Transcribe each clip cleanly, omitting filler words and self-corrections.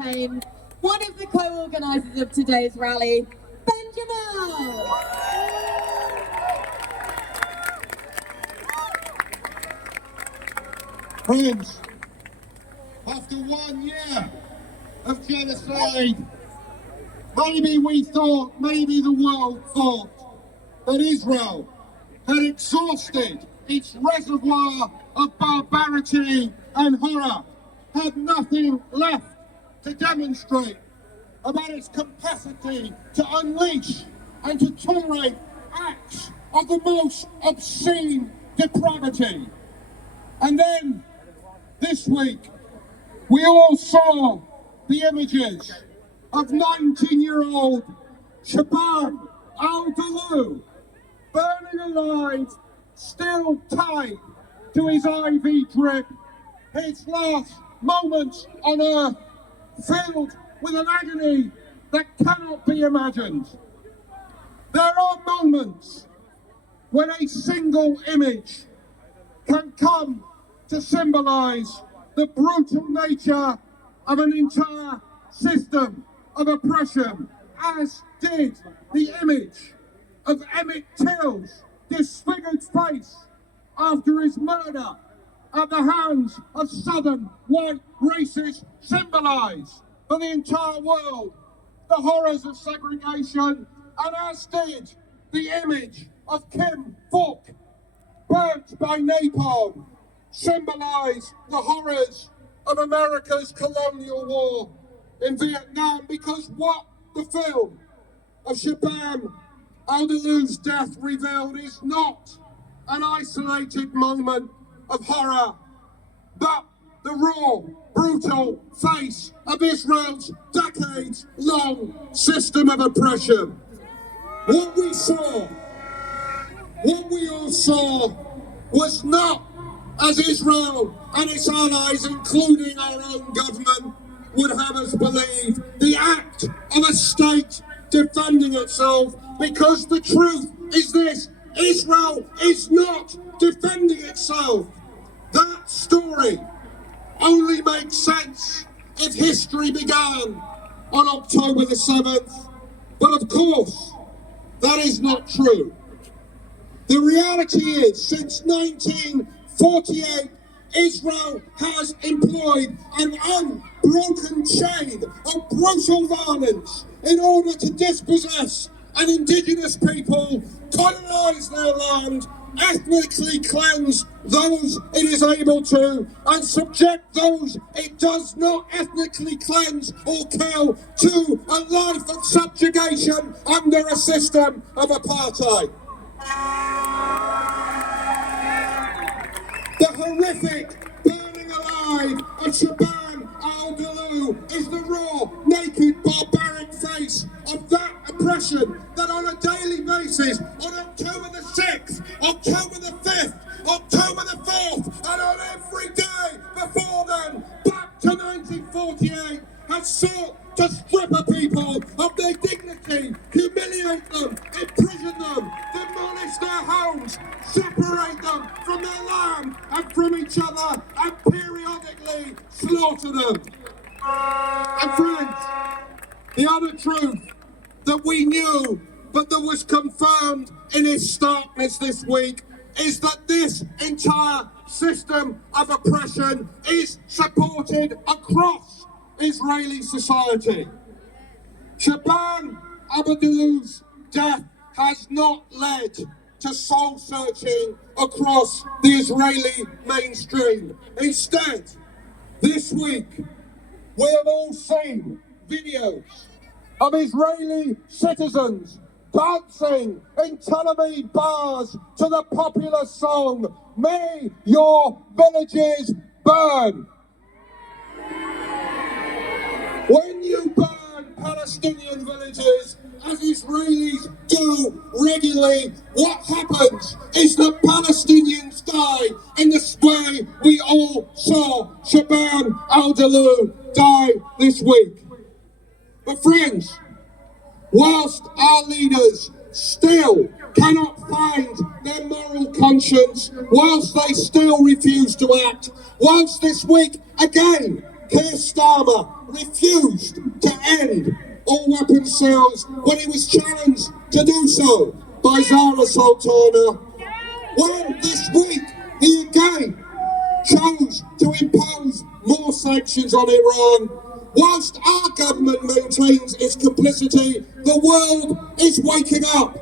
campaign, one of the co-organisers of today's rally, Benjamin. Friends, after 1 year of genocide, maybe the world thought that Israel had exhausted its reservoir of barbarity and horror, had nothing left to demonstrate about its capacity to unleash and to tolerate acts of the most obscene depravity. And then, this week, we all saw the images of 19-year-old Shaban al-Dalu burning alive, still tied to his IV drip, his last moments on earth filled with an agony that cannot be imagined. There are moments when a single image can come to symbolize the brutal nature of an entire system of oppression, as did the image of Emmett Till's disfigured face after his murder at the hands of southern white racists, symbolise for the entire world the horrors of segregation, and as did the image of Kim Phuc burnt by napalm, symbolise the horrors of America's colonial war in Vietnam, because what the film of Shaban al-Dalu's death revealed is not an isolated moment of horror, but the raw, brutal face of Israel's decades-long system of oppression. What we all saw was not, as Israel and its allies, including our own government, would have us believe, the act of a state defending itself, because the truth is this: Israel is not defending itself. That story only makes sense if history began on October the 7th, but of course, that is not true. The reality is, since 1948, Israel has employed an unbroken chain of brutal violence in order to dispossess an indigenous people, colonize their land, ethnically cleanse those it is able to, and subject those it does not ethnically cleanse or kill to a life of subjugation under a system of apartheid. The horrific burning alive of Shaban al-Dalu is the raw, naked, barbaric face of that oppression that on a daily basis, on October the 6th, October the 5th, October the 4th, and on every day before then, back to 1948, has sought to strip a people of their dignity, humiliate them, imprison them, demolish their homes, separate them from their land and from each other, and periodically slaughter them. And friends, the other truth that we knew, but that was confirmed in its starkness this week, is that this entire system of oppression is supported across Israeli society. Shaban al-Dalu's death has not led to soul searching across the Israeli mainstream. Instead, this week, we have all seen videos of Israeli citizens dancing in Tel Aviv bars to the popular song, "May Your Villages Burn." When you burn Palestinian villages, as Israelis do regularly, what happens is that Palestinians die in the way we all saw Shaban al-Dalu die this week. But friends, whilst our leaders still cannot find their moral conscience, whilst they still refuse to act, whilst this week, again, Keir Starmer refused to end all weapons sales when he was challenged to do so by Zara Sultana. When this week he again chose to impose more sanctions on Iran, whilst our government maintains its complicity, the world is waking up.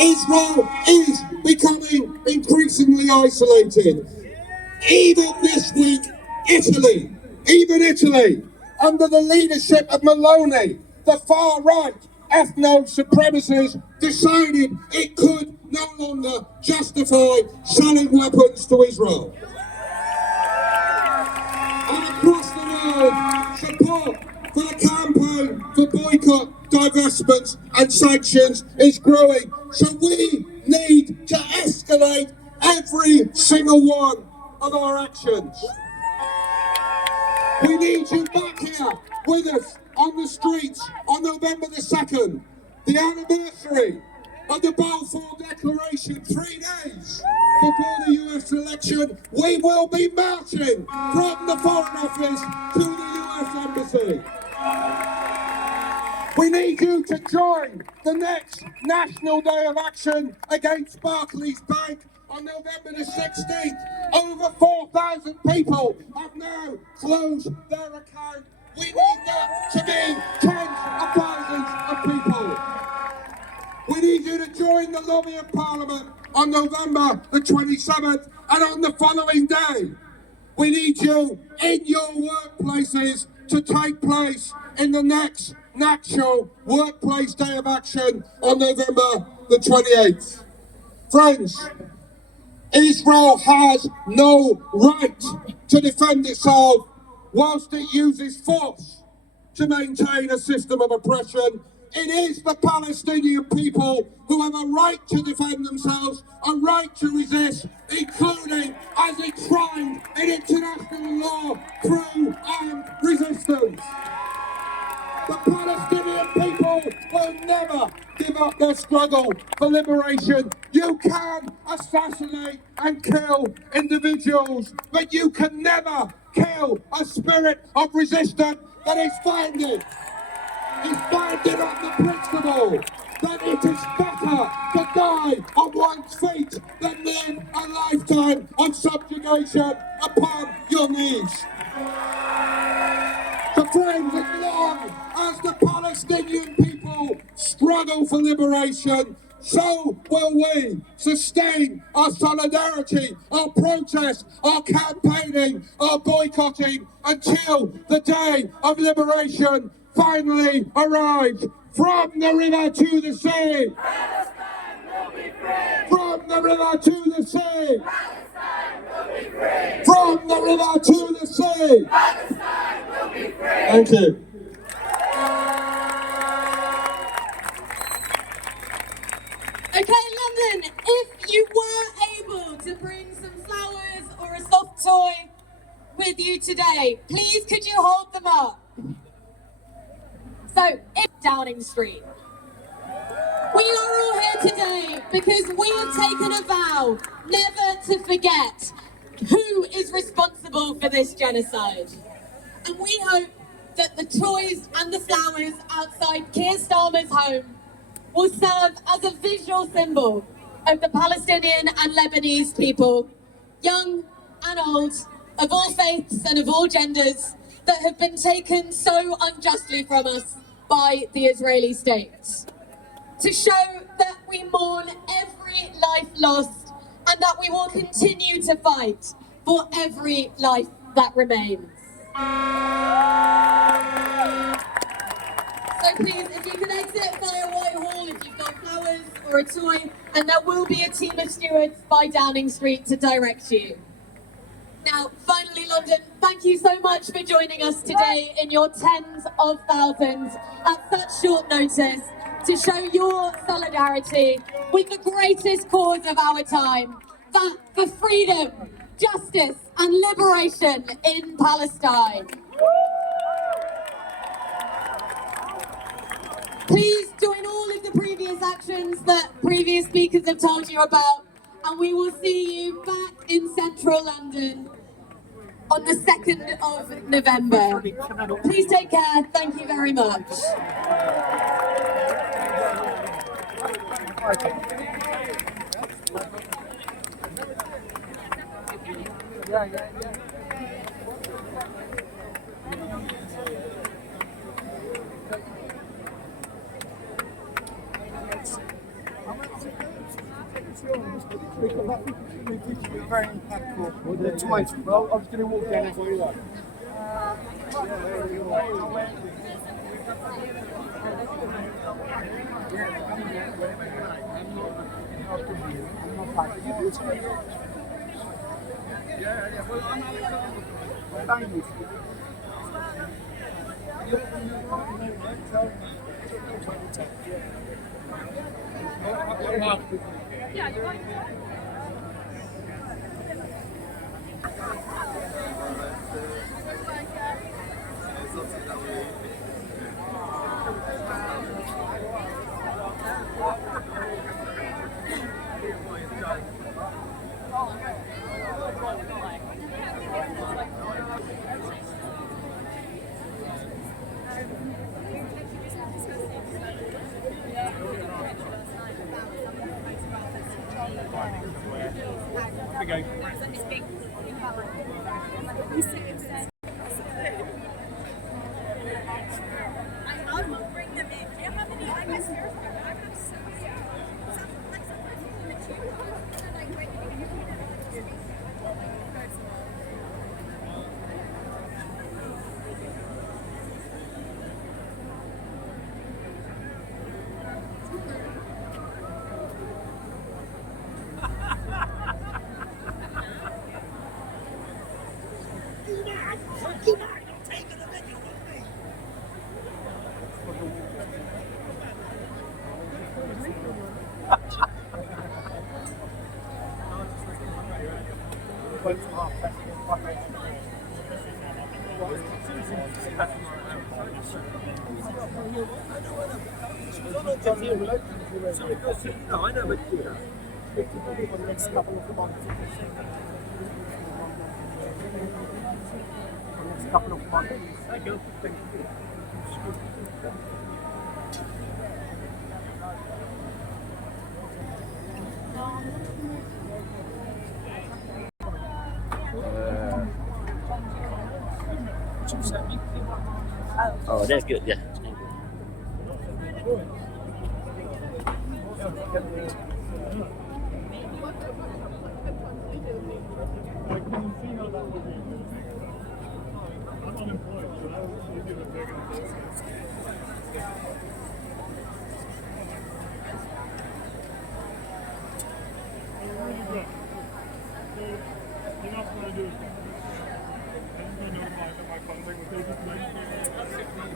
Israel is becoming increasingly isolated. Even this week, Italy, under the leadership of Maloney, the far-right ethno-supremacists decided it could no longer justify selling weapons to Israel. And across the world, support for the campaign for boycott, divestments and sanctions is growing. So we need to escalate every single one of our actions. We need you back here with us on the streets on November the 2nd, the anniversary of the Balfour Declaration, 3 days before the US election. We will be marching from the Foreign Office to the US Embassy. We need you to join the next National Day of Action against Barclays Bank on November the 16th. Over 4,000 people have now closed their account. We need that to be tens of thousands of people. We need you to join the lobby of Parliament on November the 27th, and on the following day, we need you in your workplaces to take place in the next National Workplace Day of Action on November the 28th. Friends, Israel has no right to defend itself whilst it uses force to maintain a system of oppression. It is the Palestinian people who have a right to defend themselves, a right to resist, including as enshrined in international law through armed resistance. The Palestinian people will never give up their struggle for liberation. You can assassinate and kill individuals, but you can never kill a spirit of resistance that is founded on the principle that it is better to die on one's feet than live a lifetime of subjugation upon your knees. So friends, as long as the Palestinian people struggle for liberation, so will we sustain our solidarity, our protest, our campaigning, our boycotting until the day of liberation finally arrives. From the river to the sea! Palestine will be free! From the river to the sea! Palestine will be free! From the river to the sea! Palestine will be free! Thank you. Okay, London, if you were able to bring some flowers or a soft toy with you today, please could you hold them up? So, it's Downing Street. We are all here today because we have taken a vow never to forget who is responsible for this genocide. And we hope that the toys and the flowers outside Keir Starmer's home will serve as a visual symbol of the Palestinian and Lebanese people, young and old, of all faiths and of all genders, that have been taken so unjustly from us by the Israeli state. To show that we mourn every life lost and that we will continue to fight for every life that remains. So please, if you can exit via Whitehall, if you've got flowers or a toy, and there will be a team of stewards by Downing Street to direct you. Now, finally, London, thank you so much for joining us today in your tens of thousands at such short notice to show your solidarity with the greatest cause of our time, that for freedom, justice and liberation in Palestine. Please join all of the previous actions that previous speakers have told you about, and we will see you back in central London on the 2nd of November. Please take care. Thank you very much. Very impactful. The twice. Well, I was going to walk down as well. No, I know, but next couple of months. Next couple of months. Thank you. Oh, that's good, yeah.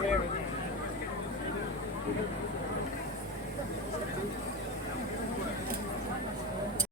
Here.